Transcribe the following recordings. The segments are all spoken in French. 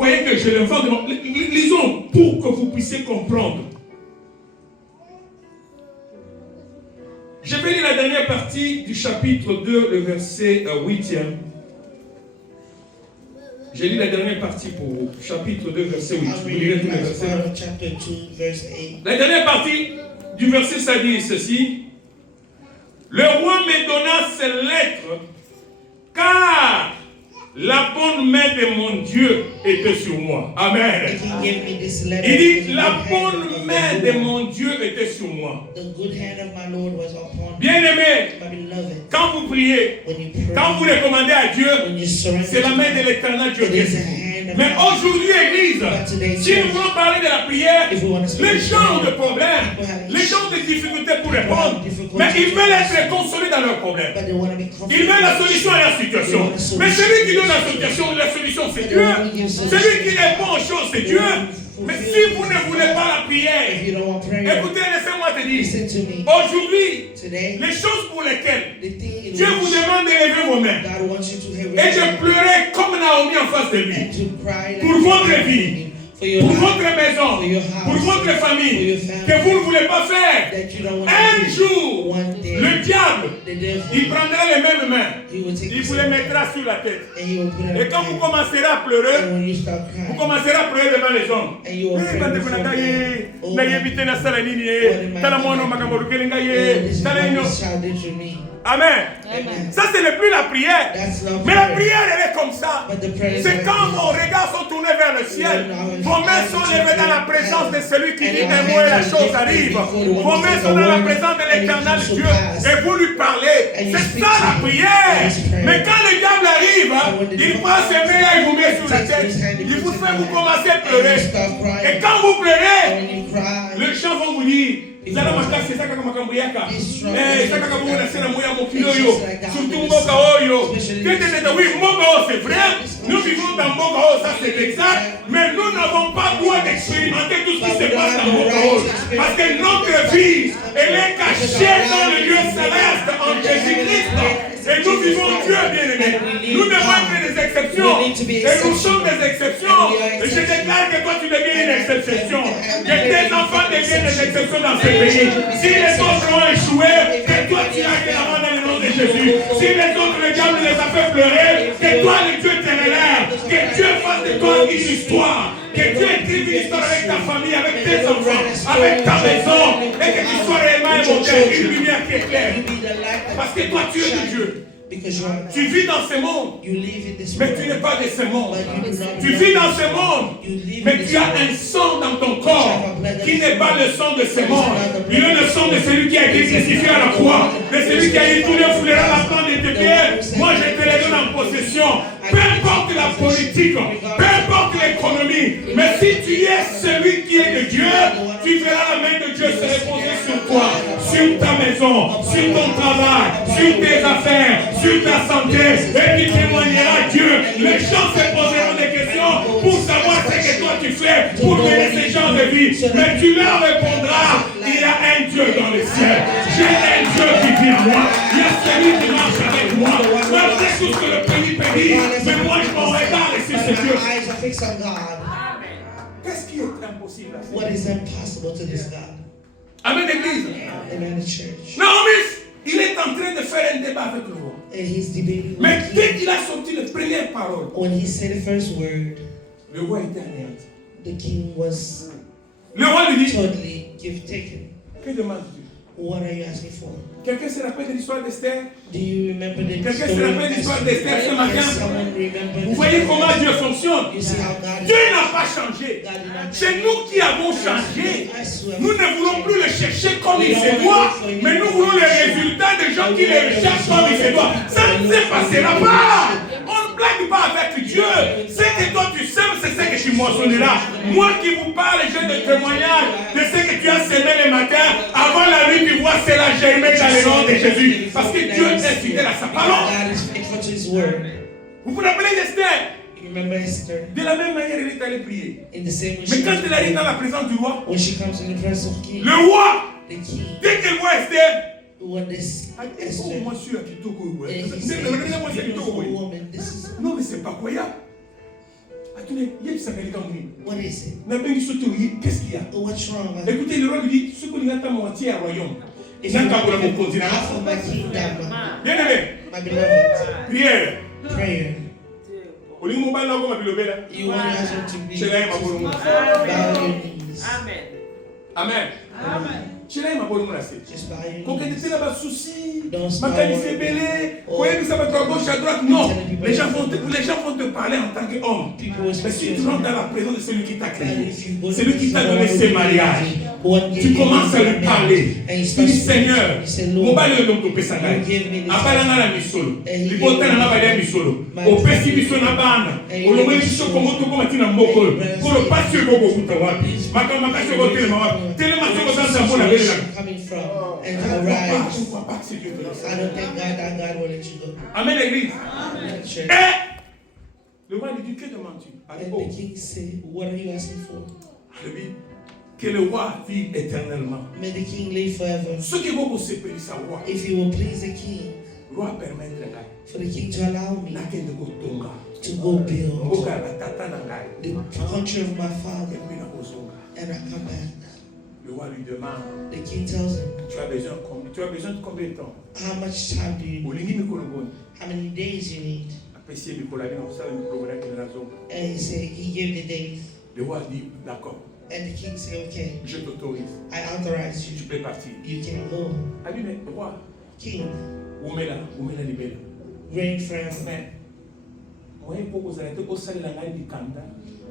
croyez que je l'invente? Lisons pour que vous puissiez comprendre. Je vais lire la dernière partie du chapitre 2, le verset 8e. J'ai lu la dernière partie pour vous. Chapitre 2, verset 8. Vous lirez tout le verset. La dernière partie du verset, ça dit ceci. Le roi me donna ces lettres, car la bonne main de mon Dieu était sur moi. Amen. Il dit, la bonne main de mon Dieu était sur moi. Bien-aimé, quand vous priez, quand vous recommandez à Dieu, c'est la main de l'Éternel Dieu qui est sur vous. Mais aujourd'hui, Église, si nous voulons parler de la prière, les gens ont des problèmes, les gens ont des difficultés pour répondre, mais ils veulent être consolés dans leurs problèmes. Ils veulent la solution à la situation. Mais celui qui donne la solution, c'est Dieu. Celui qui répond aux choses, c'est Dieu. Mais si vous ne voulez pas la prière, écoutez, laissez-moi te dire, aujourd'hui, les choses pour lesquelles Dieu vous demande d'élever vos mains et de pleurer comme Naomi en face de lui, pour votre vie, pour votre maison, pour votre famille, que vous ne voulez pas faire. Un jour, le diable, il prendra les mêmes mains, il vous les mettra sur la tête. Et quand vous commencerez à pleurer, vous commencerez à pleurer devant les hommes. Amen. Ça, ce n'est plus la prière. Mais la prière, elle est comme ça. C'est quand vos regards sont tournés vers le ciel. Vos mains sont levées dans la présence de celui qui dit un mot et la chose arrive. Vos mains sont dans la présence de l'Éternel Dieu. Et vous lui parlez. C'est ça la prière. Mais quand le diable arrive, il prend ses mains et il vous met sur la tête. Il vous fait vous commencer à pleurer. Et quand vous pleurez, les gens vont vous dire, zala makasi saka kama kambuyaka saka kama una sena moya mokilo yo surtout mboka oyo tete oui mboka c'est vrai nous vivons dans mboka ça c'est exact mais nous n'avons pas droit d'expérimenter tout ce qui se passe dans mboka parce que notre vie elle est cachée dans le lieu céleste en Jésus-Christ. Et nous vivons Dieu, bien-aimé. Nous devons être des exceptions. Et nous sommes des exceptions. Et je déclare que toi, tu deviens une exception. Que tes enfants deviennent des exceptions dans ce pays. Si les autres ont échoué, que toi, tu as été avant dans le nom de Jésus. Si les autres, le diable les a fait pleurer, que toi, le Dieu te relève. Que Dieu fasse de toi une histoire. Que Dieu écrive une histoire avec ta famille, avec tes enfants, avec ta maison. Et que tu sois réellement un modèle, une lumière qui éclaire. Parce que toi, tu es de Dieu. Tu vis dans ce monde, mais tu n'es pas de ce monde. Tu vis dans ce monde, mais tu as un sang dans ton corps qui n'est pas le sang de ce monde. Il est le sang de celui qui a été crucifié à la croix, de celui qui a dit tous les foulera la plante de tes pieds. Moi, je te les donne en possession. Peu importe la politique, peu importe l'économie, mais si tu es celui qui est de Dieu, tu verras la main de Dieu se reposer sur toi, sur ta maison, sur ton travail, sur tes affaires, sur ta santé, et tu témoigneras à Dieu. Les gens se poseront des questions pour savoir ce que toi tu fais pour mener ces gens de vie. Mais tu leur répondras, il y a un Dieu dans le ciel. J'ai un Dieu qui vit en moi. Il y a celui qui marche avec moi. Malgré tout ce que le pays périt, mais moi je m'en regarde sur ce Dieu. Qu'est-ce qui est impossible à What is impossible to this God? Amen, l'église. Amen, the church. Naomi, il est en train de faire un débat avec le roi. And he's debating with Mais the dès king. qu'il a sorti les premières paroles, When he said the first word, le roi était anéanti. the king was Le roi lui dit, totally taken. que demandes-tu? What are you asking for? Quelqu'un se rappelle de l'histoire d'Esther? Do you remember the Quelqu'un se story rappelle de of l'histoire Esther? d'Esther ce matin? Someone remember Vous the voyez story comment of Dieu Esther? fonctionne? You see how God Dieu n'a pas changé. C'est nous qui avons changé. Nous ne voulons plus le chercher comme il se doit, mais nous voulons les résultats des gens qui les recherchent comme il se doit. Ça ne se passera pas. On ne blague pas avec Dieu. Ce que toi tu sèmes, c'est ce que tu moissonneras. Moi qui vous parle, j'ai des témoignages de ce que tu as semé le matin. Avant la nuit, tu vois cela germer dans le nom de Jésus. Parce que Dieu est fidèle à sa parole. God is faithful to his word. Vous vous rappelez d'Esther? You remember Esther? De la même manière, elle est allée prier. In the same way Mais she quand was elle arrive dans praying, la présence du roi, when she comes in the presence of king, le roi, the king, dès qu'elle voit Esther, when this Esther, moi je suis à Kitoko. and he said, this beautiful woman, this is Non, mais c'est pas croyable. What is it? Qu'est-ce qu'il y a? What's wrong? Écoutez, le roi lui dit, ce qu'on y a ta moitié à royaume. If you N'a qu'à want mon continent. half of my kingdom, Bien aimé, my beloved, prière. prayer. Au lieu de mon bal, là, on va me lever là. You want your husband to be Chez là, il m'a beau le monde. bow your knees. Amen. Amen. Amen. Chez là, il m'a beau le monde assez. Just bow your Quand knees. tu étais là-bas, souci, Don't ma qualité belé, Oh. voyez que ça va être à gauche, à droite. Non, les gens vont te parler en tant qu'homme. People will Mais speak si to tu you. rentres dans la présence de celui qui t'a And créé, if you go celui to qui t'a the donné one ses who mariages, gave tu you commences à the lui marriage, parler. and you Tu start dis speaking. Seigneur, You say, mon Lord, bal est donc ton pesanga. you give me this. Abalanga la misolo. And he Libota gave na me bale this. misolo. My Opesi biso na bana. And he Olongwe gave me biso this. kongo to koma tina mbokolo. And he Kolo gave pasi me gogo kuta wapi. Makama makasi go telema wapi. Telema soko sasa mbona bele la. Coming from and arise. Je ne crois pas que c'est Dieu qui le fait. I don't think God will let you go. Amen l'église. Amen. Church. Et le roi lui dit, que demandes-tu? And the king said, what are you asking for? Il dit, que le roi vive éternellement. May the king live forever. Ce qui va vous séparer, sa roi. If you will please the king, Roi permettre la for the king to allow me na kende ko tonga. to go build Mboka ya tata na ngai. the country of my Et father, puis na kozonga. and I come back. Le roi lui demande, The king tells him, tu as besoin de combien de temps? how much time do you need? Olingi mikolo boni. How many days you need? Apesi mikolo abi na kosala mikolo boni akende na zonga. And he said, he gave the days. Le roi dit, d'accord, And the king said, okay, je t'autorise. I authorize Tu you. peux partir. You can go. Ah oui, mais roi, King, umela libela. reign forever. Mais moi, pour que vous arrêtez au salut la ngai bikanda.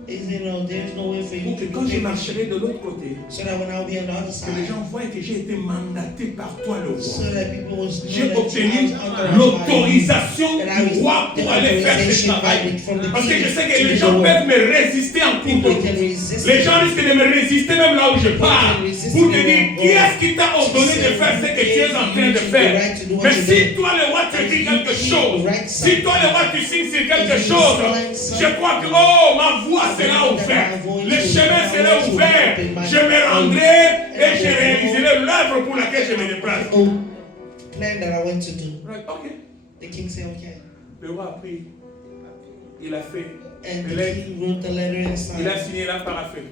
Is there no, there's no way for you Pour que to quand je go marcherai de l'autre côté, so that when I'll be on the other que les side, gens voient que j'ai été mandaté par toi, le so roi. that people will know J'ai that obtenu you are authorized by l'autorisation you, that I du roi the pour aller faire ce authorization travail. from the Parce que king je sais to que les do gens the peuvent work. me résister en cours de People can route. resist Les me. gens risquent de me résister même là où je pars. Pour te dire, qui est-ce qui t'a ordonné de faire ce que tu es en train de faire? Mais si toi le roi te dit quelque chose, si toi le roi tu signes sur quelque chose, je crois que oh, ma voie sera ouverte. Le chemin sera ouvert. Je me rendrai et je réaliserai l'œuvre pour laquelle je me déplace. Oh, plan that I want to do. Right, ok. The king said, okay. Le roi a pris, il a fait, And le the lettre, king wrote the letter il a inside. signé la paraphé.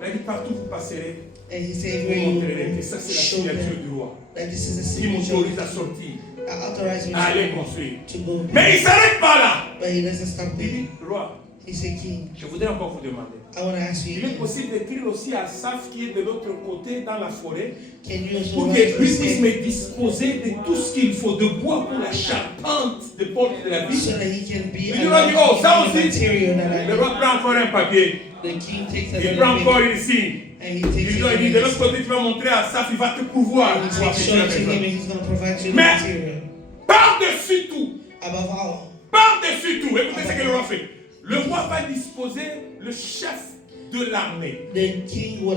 Il a dit partout vous passerez, And he said, vous where montrerez que you ça c'est la show signature them du roi. that this is a Qui signature. m'autorise à sortir, I authorize me à aller construire. to go. Mais il ne s'arrête pas là. But he doesn't stop Il there. dit, roi, He said, king, je voudrais encore vous demander. I want to ask you, Il est possible d'écrire aussi à Asaph qui est de l'autre côté dans la forêt can you also pour write que lui for puisse Satan me disposer de tout ce qu'il faut de bois pour la charpente des portes de la ville. so that he can be Il lui a dit, oh, ça aussi. material that I Le need? roi prend encore un papier. The king takes a Il prend little encore bit une signe. and he takes Il it lui a dit, de l'autre côté, tu vas montrer à Asaph, il va te pouvoir. and he takes it to him and he's going to provide you the Mais- material. Par-dessus tout, Above all, par-dessus tout, écoutez ce que le roi fait. Le roi va disposer le chef de l'armée. the king will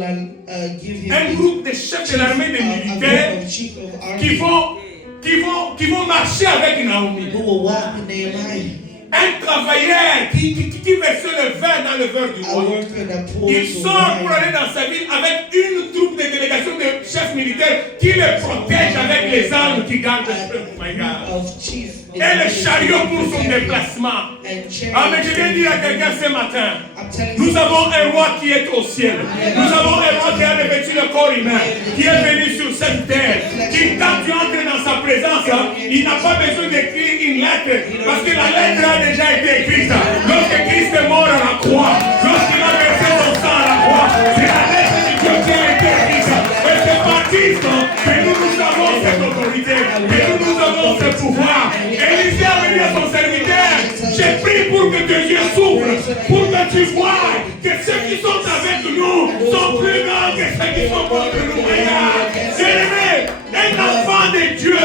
give him Un the groupe de chefs de l'armée des a militaires group of chief of qui army vont marcher avec Naomi. who will walk with Nehemiah, Un travailleur qui versait le vin dans le verre du a roi. worker that Il pours the sort pour aller wine. dans sa ville avec une troupe de délégation de chefs militaires qui le protègent avec les armes qui gardent le peuple. My God. Of chief Et le chariot pour son déplacement. and Ah, mais je viens dire à quelqu'un ce matin, I'm telling nous you, avons un roi qui est au ciel. Nous avons un roi qui a revêtu le corps humain, qui est venu sur cette terre, qui quand tu entres dans sa présence, il n'a pas besoin d'écrire une lettre, parce que la lettre a déjà été écrite. Lorsque Christ est mort à la croix, lorsqu'il a versé son sang à la croix, c'est la lettre de Dieu qui a été écrite. Et c'est par Christ que nous avons cette autorité, que nous avons ce pouvoir. Élisée a dit à son serviteur, j'ai prié pour que tes yeux s'ouvrent, pour que tu vois que ceux qui sont avec nous sont plus grands que ceux qui sont contre nous. Regarde, bien-aimé, un enfant de Dieu,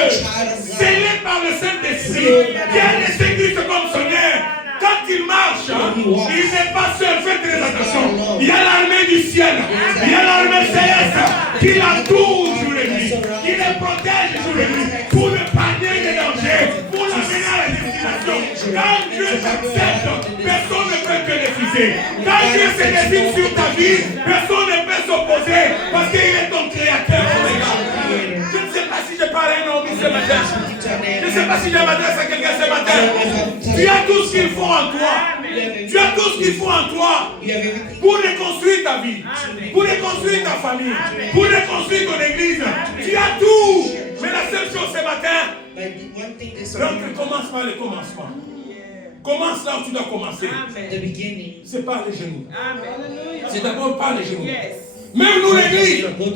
scellé par le Saint-Esprit, qui a laissé Christ comme son air. Quand il marche, il n'est pas seul, faites très attention. Il y a l'armée du ciel, il y a l'armée céleste qui l'entoure sur les nuits, qui le protège sur les nuits, pour le panier des dangers, pour l'amener à la destination. Quand Dieu t'accepte, personne ne peut te refuser. Quand Dieu se décide sur ta vie, personne ne peut s'opposer, parce qu'il est ton créateur. Je ne sais pas si je parle à un homme ce matin. Je ne sais pas si je m'adresse à quelqu'un ce matin. Tu as tout ce qu'il faut en toi. Tu as tout ce qu'il faut en toi pour reconstruire ta vie, pour reconstruire ta famille, pour reconstruire ton église. Tu as tout. Mais la seule chose ce matin, donc commence par le commencement. Commence là où tu dois commencer. C'est par les genoux. C'est d'abord par les genoux. Même nous l'église, nous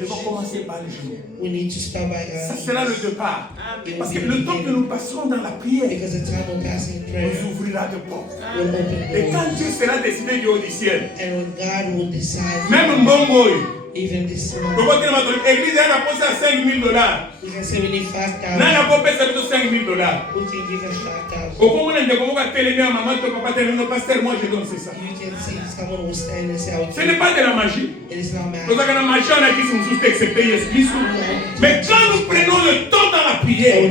devons commencer par les genoux. Ça sera le départ. Parce que le temps que nous passerons dans la prière nous ouvrira de portes. Et quand Dieu sera décidé du haut du ciel, même Mbongoy, l'église elle a posé à $5,000. N'a pas payé $5,000. Au moment où on a télé à maman, ton papa télé, non pasteur, moi je donne c'est ça. Ce n'est pas de la magie. Mais quand nous prenons le temps dans la prière,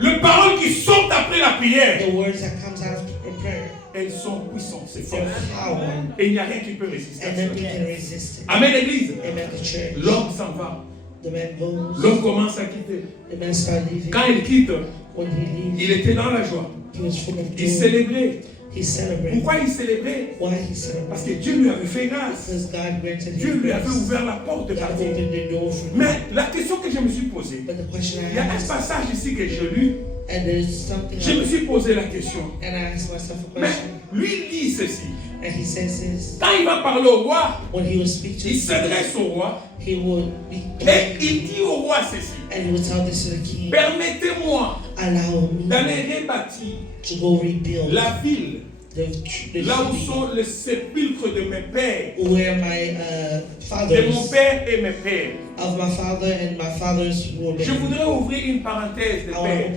les paroles qui sortent après la prière, elles sont puissantes, c'est fort. Et il n'y a rien qui peut résister. Amen, l'église. L'homme s'en va. L'homme commence à quitter. Quand il quitte, il était dans la joie. Il célébrait. Pourquoi il célébrait? Parce que Dieu lui avait fait grâce. Dieu lui avait ouvert la porte de partir. Mais la question que je me suis posée, il y a un passage ici que j'ai lu. Je me suis posé la question. Mais lui dit ceci. Quand il va parler au roi, il s'adresse au roi et il dit au roi ceci. Permettez-moi d'aller rebâtir la ville là où sont les sépulcres de mes pères, de mon père et mes pères. Je voudrais ouvrir une parenthèse de père.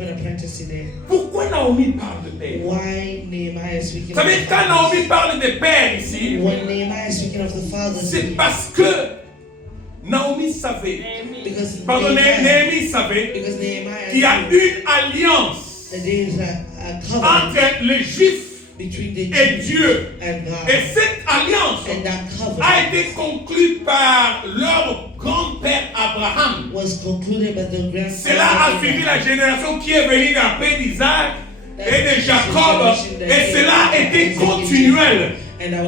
Pourquoi Naomi parle de père? Vous savez, quand Naomi parle de père ici, c'est parce que Naomi savait, Néhémie savait qu'il y a une alliance entre les Juifs et Dieu. Et cette alliance a été conclue par leur grand-père Abraham. Cela a suivi la génération qui est venue d'après d'Isaac et de Jacob. Et cela a été continuel.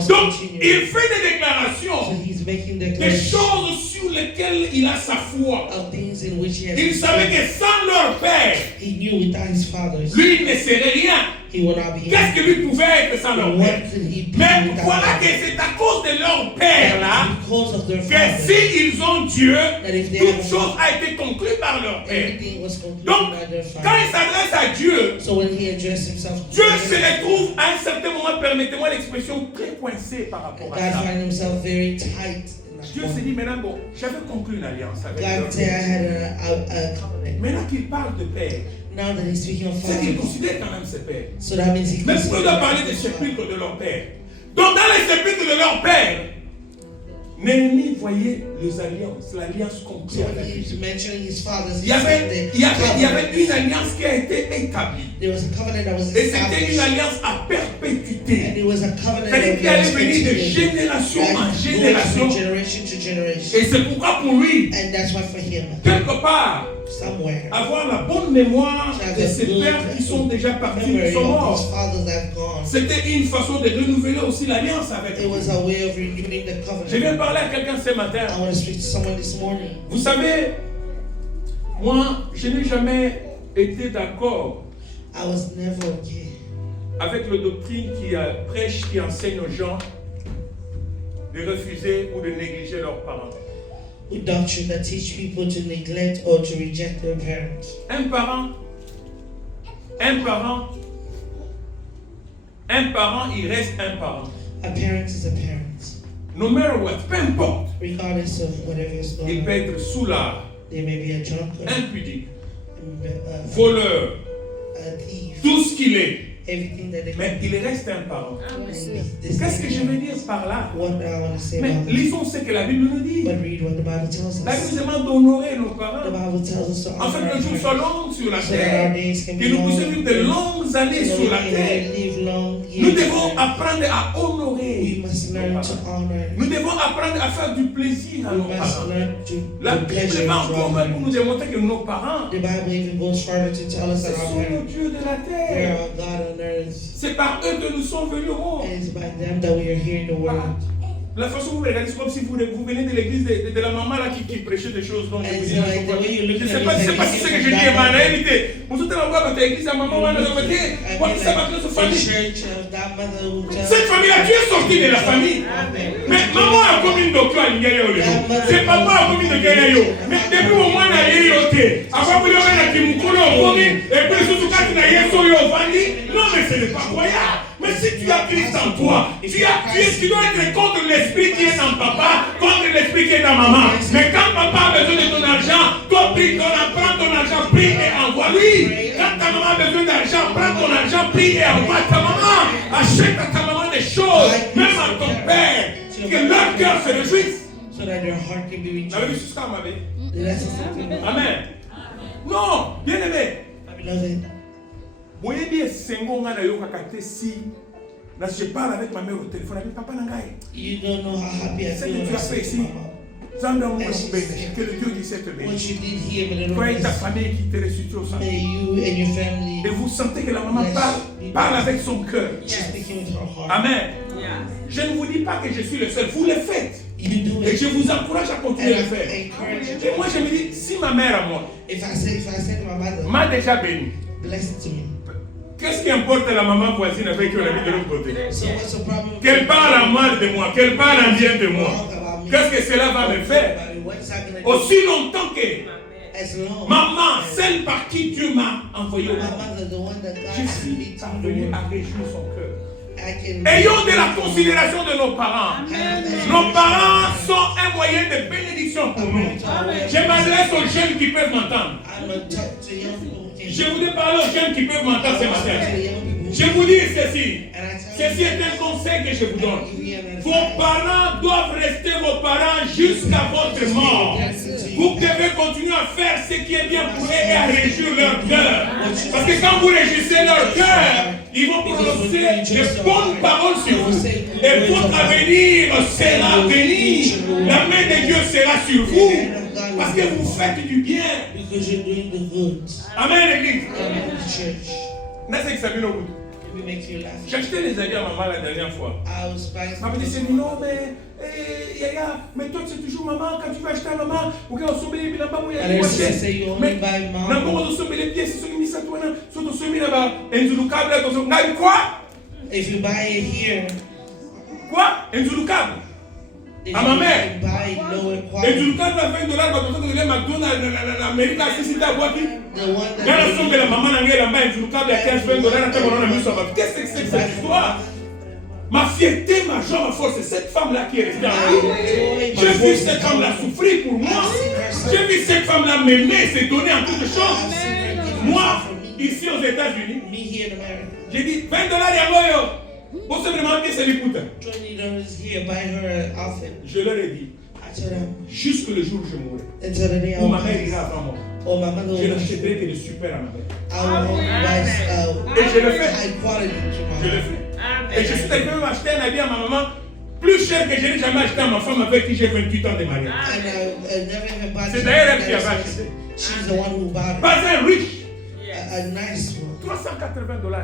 Donc, il fait des déclarations, des choses sur lesquelles il a sa foi. Il savait que sans leur père, lui ne serait rien. Qu'est-ce que lui pouvait être sans leur père? Mais voilà que c'est à cause de leur père là que s'ils ont Dieu, toute chose a été conclue par leur père. Donc, quand il s'adresse à Dieu, Dieu se retrouve à un certain moment, permettez-moi l'expression, très coincé par rapport à ça. Dieu s'est dit maintenant, bon, j'avais conclu une alliance avec eux. Maintenant qu'il parle de père, c'est qu'il considère quand même ses pères. Mais pourquoi il doit parler des sépulcres de leur père? Donc dans les sépulcres de leur père, Néhémie voyait les alliances, l'alliance conclue avec Dieu. Il y avait une alliance qui a été établie. Et c'était une alliance à perpétuité. C'est-à-dire qu'il allait venir de génération en génération. Et c'est pourquoi pour lui, quelque part, avoir la bonne mémoire de ses pères qui sont déjà partis, qui sont morts. C'était une façon de renouveler aussi l'alliance avec eux. Je viens parler à quelqu'un ce matin. Vous savez, moi, je n'ai jamais été d'accord avec la doctrine qui prêche, qui enseigne aux gens de refuser ou de négliger leurs parents. A doctrine that teach people to neglect or to reject their parents. Un parent, il reste un parent. A parent is a parent. No matter what, peu importe. Regardless of whatever is going on. Il peut être soulard, They may be a drunkard, impudique, voleur, a thief, tout ce qu'il est. everything that they Mais il reste un parent. This Qu'est-ce que je veux dire par là? what I want to say Mais about lisons ce que la Bible nous dit. but read what the Bible tells La Bible us. demande d'honorer nos The parents. Bible tells us to En fait, honor que our les jours soient parents longs sur la so that our terre. days can Que be nous long, puissions vivre de longues années so sur la we terre. can live long Nous devons apprendre à honorer. We must learn to honor. Nous devons apprendre à faire du plaisir à nos We must parents. learn to La the Bible pleasure va of encore our même pour nous démontrer que nos parents, The Bible even goes further to tell us ce that our sont nos parents dieux de la are terre. our God on earth. C'est par eux que nous sommes venus au monde. And it's by them that we are here in the world. La façon dont vous regardez, c'est comme si vous venez de l'église de la maman là qui prêchait des choses dont je And vous so, dis. like, the way you look Je ne at sais it, pas it's si like c'est ce que you je dis, think mais en that réalité, vous êtes dans votre église, à maman, on a notre côté. I Quoi mean, que ça va like, notre the famille. church of that mother who tells Cette famille-là, tu es sorti de la famille. Mais maman a commis une docteur à l'ingénieur au lieu. C'est papa a commis une docteur. Mais depuis au moins, il y a eu yoté. Avant, vous l'avez dit, Kimukolo a commis. Et puis, surtout quand il y a eu sur le Vandi. Non, mais ce n'est pas croyable. Mais si tu as Christ en toi, tu dois être contre l'esprit qui est dans papa, contre l'esprit qui est dans maman. Mais quand papa a besoin de ton argent, toi, prends ton argent, prie et envoie-lui. Quand ta maman a besoin d'argent, prends ton argent, prie et envoie ta maman. Achète à ta maman des choses, même à ton père, que leur cœur se réjouisse. so that their heart can be Vous avez vu rejoiced. ce que m'a dit? That's something. Amen. Non, bien aimé. Beloved, Voyez bien, Sengo nga na yo kakate si. Là, je parle avec ma mère au téléphone, avec papa Nangaï. you don't know how happy I C'est feel que when tu I as fait say to ici. my mom. Zanda Mungu akubene. Que le Dieu du ciel te What bénisse. you did here, but Toi et ta it famille qui te ressuscite au sang. may you and your family Et vous sentez que la maman parle avec son cœur. she's speaking with her heart. Amen. Je ne vous dis pas que je suis le seul. Vous le faites. You do Et it. je vous encourage à continuer And à le faire. I encourage you. Et moi, je me dis, si ma mère à moi If I said to my mother, m'a déjà béni, bless it to me. qu'est-ce qui importe la maman voisine avec qui on habite de l'autre côté? So what's the problem? Qu'elle parle en mal de moi, qu'elle parle en bien de moi. Talk about me. Qu'est-ce que cela va me faire? About it. What's that gonna do? Aussi longtemps que As long maman, celle par qui Dieu m'a envoyé au my monde, mother, the one that God je has suis me to the parvenu world, à réjouir son cœur. I can. Ayons de la considération de nos parents. Nos parents sont un moyen de bénédiction pour nous. Je m'adresse aux jeunes qui peuvent m'entendre. I'm gonna talk to young people. Je voudrais parler aux jeunes qui peuvent m'entendre ce To matin. the young people. Je vous dis ceci. And I tell Ceci est un conseil que je vous donne. you, Vos parents doivent rester vos parents jusqu'à votre mort. Vous devez continuer à faire ce qui est bien pour eux et à réjouir leur cœur. Parce que quand vous réjouissez leur cœur, ils vont prononcer de bonnes paroles sur vous. Et votre avenir sera béni. La main de Dieu sera sur vous. Parce que vous faites du bien. because you're doing the good. Amen, l'église. Amen. Church. N'est-ce que ça vient au bout? Let me make you laugh. J'ai acheté les habits à maman la dernière fois. I was buying Maman dit, c'est non, mais, Yaya, mais toi, c'est toujours maman, quand tu vas acheter à maman, ou quand on sommet les bilans, And I say you only buy mais, mom. quand on sommet les pièces, c'est ce qui dit ça, toi, sur ton sommet là-bas, Enzulukable, ton sommet, quoi? If you buy it here, Quoi? Enzulukable. if À you ma mère. buy it lower quality, Enzulukable à $20, bah, ton sommet, McDonald's, l'Amérique, à 6 à boîte. the one Quand la that somme de la maman n'a rien là-bas, Enzulukable à $15, à temps, on a mis ça. Qu'est-ce que c'est que cette histoire? Ma fierté, ma joie, ma force, c'est cette femme-là qui est restée en moi. J'ai vu cette femme-là souffrir pour moi. J'ai vu cette femme-là m'aimer, se donner en toutes choses. Moi, ici aux États-Unis, me here in America. j'ai dit $20 à Goyo. Vous savez vraiment que c'est l'écoute. $20 here, buy her an outfit. Je leur ai dit, I told them jusque le jour où je mourrai, until the day I où ma will mère ira avant moi, or my mother je will n'achèterai que des super à ma mère. I will buy Et je le fais. high quality to Je my le fais. Et je suis arrivé à acheter un habit à ma maman plus cher que je n'ai jamais acheté à ma femme avec qui j'ai 28 ans de mariage. And I never even bought C'est it. d'ailleurs elle qui avait acheté. She's the one who bought it. Pas un riche. A nice one. $380.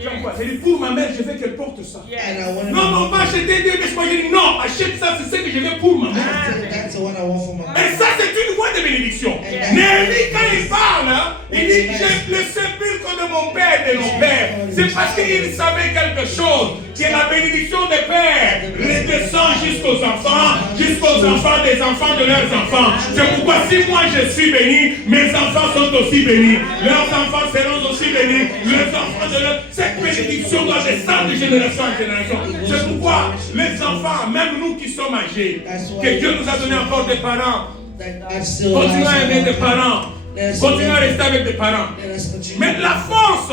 J'envoie. J'ai dit pour ma mère, je veux qu'elle porte ça. And I want Non, mais on va acheter deux vêtements. J'ai dit non, achète ça, c'est ce que je veux pour ma mère. That's the one I want for my Et ça, c'est une voie de bénédiction. Néhémie, quand il parle, hein, il dit j'ai le sépulcre de mon père et de nos pères. C'est parce qu'il savait quelque chose, que la bénédiction des pères redescend jusqu'aux enfants des enfants de leurs enfants. C'est pourquoi si moi je suis béni, mes enfants sont aussi bénis. Leurs enfants seront aussi bénis. Leurs enfants de leur... Cette bénédiction doit descendre de génération en génération. C'est pourquoi les enfants, même nous qui sommes âgés, que Dieu nous a donné encore des parents, continuez à aimer des parents, continuez à rester avec des parents. Mais la force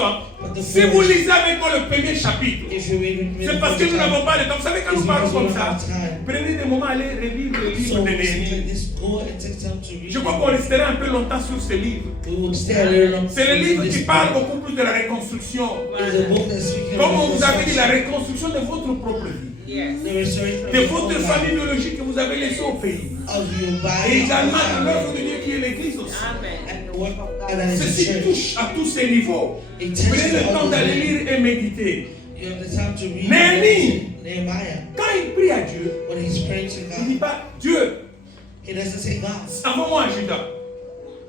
Si vous lisez avec moi le premier chapitre, if you read with me, c'est parce que nous n'avons pas de temps. Vous savez, quand nous parlons comme ça, prenez des moments, allez relire le livre so de Néhémie. go and take time to read. Je crois qu'on resterait un peu longtemps sur ce livre. We would stay a little long. C'est le livre qui parle beaucoup plus de la reconstruction. It's a book that's speaking Comme on about vous avait dit, la reconstruction de votre propre vie. the restoration De of votre your famille life, biologique que vous avez laissée au pays. of your Et body, également de l'œuvre de Dieu qui est l'Église aussi. and the work of God that is the Ceci church. touche à tous ces niveaux. Prenez le temps d'aller lire et méditer. You have the time to read. Néhémie. Nehemiah, Quand il prie à Dieu, when he's praying to il ne dit God, pas Dieu, he doesn't say God. envoie-moi à Juda.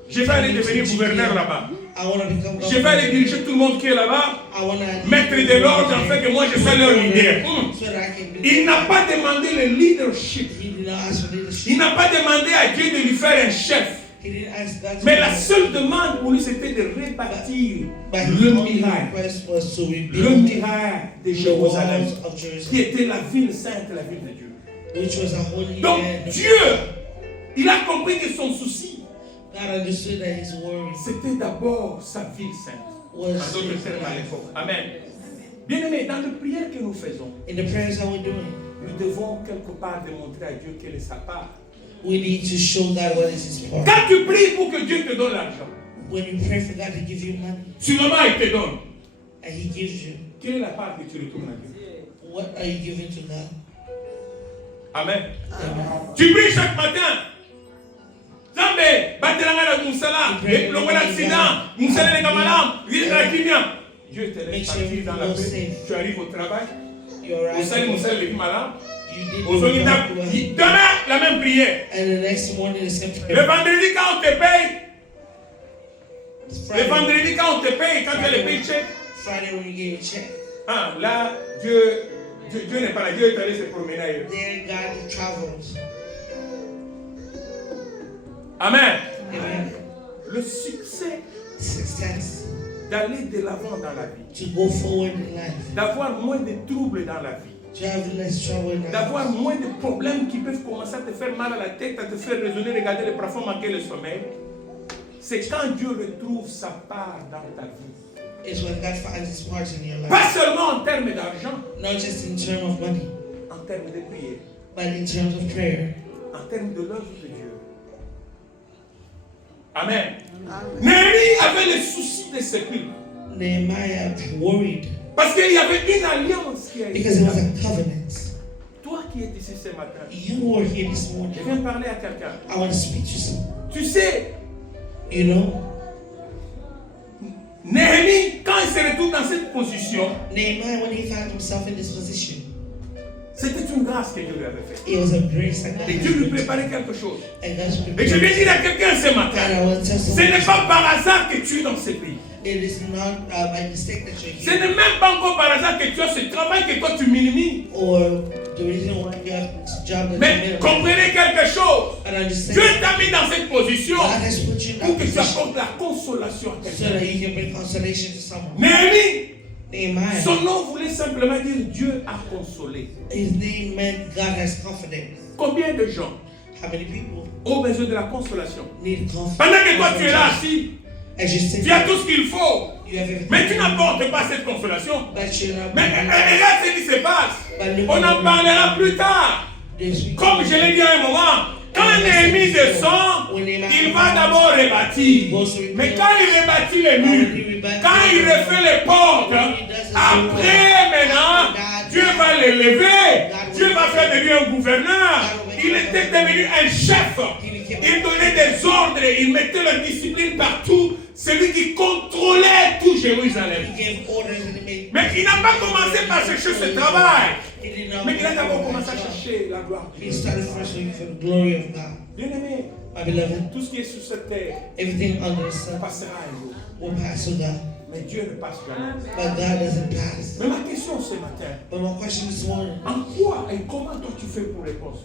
Je vais aller devenir gouverneur là-bas. I want to become Je vais aller diriger tout le monde qui est là-bas, I want to mettre de l'ordre en fait que moi je sois leur leader. so that I can be. Il n'a pas demandé le leadership. He did not ask for leadership. Il n'a pas demandé à Dieu de lui faire un chef. He didn't ask God to Mais la seule demande pour lui, c'était de rebâtir but le his only miracle. request was to Le rebuild miracle de the Jérusalem, walls of qui Jerusalem, était la ville sainte, la ville de Dieu. which was a holy Donc land. Dieu, il a compris que son souci, God understood that his worry c'était d'abord sa ville sainte. was En d'autres termes à l'époque. Amen. Bien-aimés, dans les prières que nous faisons, in the prayers that we're doing. nous devons quelque part démontrer à Dieu quelle est sa part. We need to show God what is his part. Quand tu pries pour que Dieu te donne l'argent, When you pray for God to give you money sûrement il te donne. and he gives you, Quelle est la part que tu retournes à Dieu? what are you giving to God? Amen. Amen. Tu pries chaque matin. Zambé, batelanga na musala, le bon accident, musala les camarades, vite la kimia. Dieu te laisse partir dans la paix. Tu arrives au travail, You're au salut, right. musala les malades. You did Aux what you demain had to do. la même prière. And the next morning the same Le prayer. vendredi quand on te paye, It's le Friday. vendredi quand on te paye, quand tu as le paycheck, Friday when you get your check. ah, là, Dieu n'est pas là, Dieu est allé se promener ailleurs. There God travels. Amen. Amen. Le succès Success. d'aller de l'avant dans la vie, To go forward in life. d'avoir moins de troubles dans la vie, To have less trouble in life. d'avoir moins de problèmes qui peuvent commencer à te faire mal à la tête, à te faire raisonner, regarder le plafond, manquer le sommeil, c'est quand Dieu retrouve sa part dans ta vie. It's when God finds his part in your life. Pas seulement en termes d'argent, Not just in terms of money, en termes de prière, but in terms of prayer. en termes de l'œuvre de Dieu. Amen. Néhémie avait le souci de ce peuple. Nehemiah worried Parce qu'il y avait une alliance qui a été because it was faite. a covenant. Toi qui es ici ce matin, You were here this je morning. viens parler à quelqu'un. I want to speak to someone. Tu sais, You know, Néhémie, quand il se retrouve dans cette position, Nehemiah, when he found himself in this position, c'était une grâce que Dieu lui avait faite. it was a grace that God Et had Dieu lui given. préparait quelque chose. And God's Et je viens prepared. dire à quelqu'un ce And matin, I want to tell ce someone, n'est pas par hasard que tu es dans ce pays. it is not by mistake that you're Ce here, n'est même pas encore par hasard que tu as ce travail que toi tu minimises. or the reason why you have this job that Mais you're in. comprenez quelque chose. And understand, Dieu t'a mis dans cette position God has put you in pour that que tu position apportes la consolation à so quelqu'un. that you can bring consolation to someone. Néhémie, Nehemiah, son nom voulait simplement dire Dieu a consolé. his name meant God has confidence. Combien de gens How many people ont besoin de la consolation? need confidence? Pendant que toi tu es là assis, As you sit tu as there, tout ce qu'il faut, you have everything. mais tu n'apportes pas cette consolation. But you're not. Mais regarde ce qui se passe. On en parlera plus tard. This week, Comme je l'ai dit à un moment, quand Néhémie descend, il va d'abord rebâtir. Mais quand il rebâtit les murs, quand il refait les portes, après maintenant, Dieu va l'élever. Dieu va faire de lui un gouverneur. Il était devenu un chef. Il donnait des ordres, il mettait la discipline partout. Celui qui contrôlait tout Jérusalem. he gave orders and he made. Mais il n'a pas commencé par chercher ce travail. He did not. Mais il a d'abord commencé à chercher la gloire. He started first looking for the glory of God. Bien-aimé, My beloved, tout ce qui est sur cette terre everything under the sun passera un jour. will pass with God, Mais Dieu ne passe jamais. but God doesn't pass. Mais ma question ce matin, But my question this morning, en quoi et comment toi tu fais pour répondre?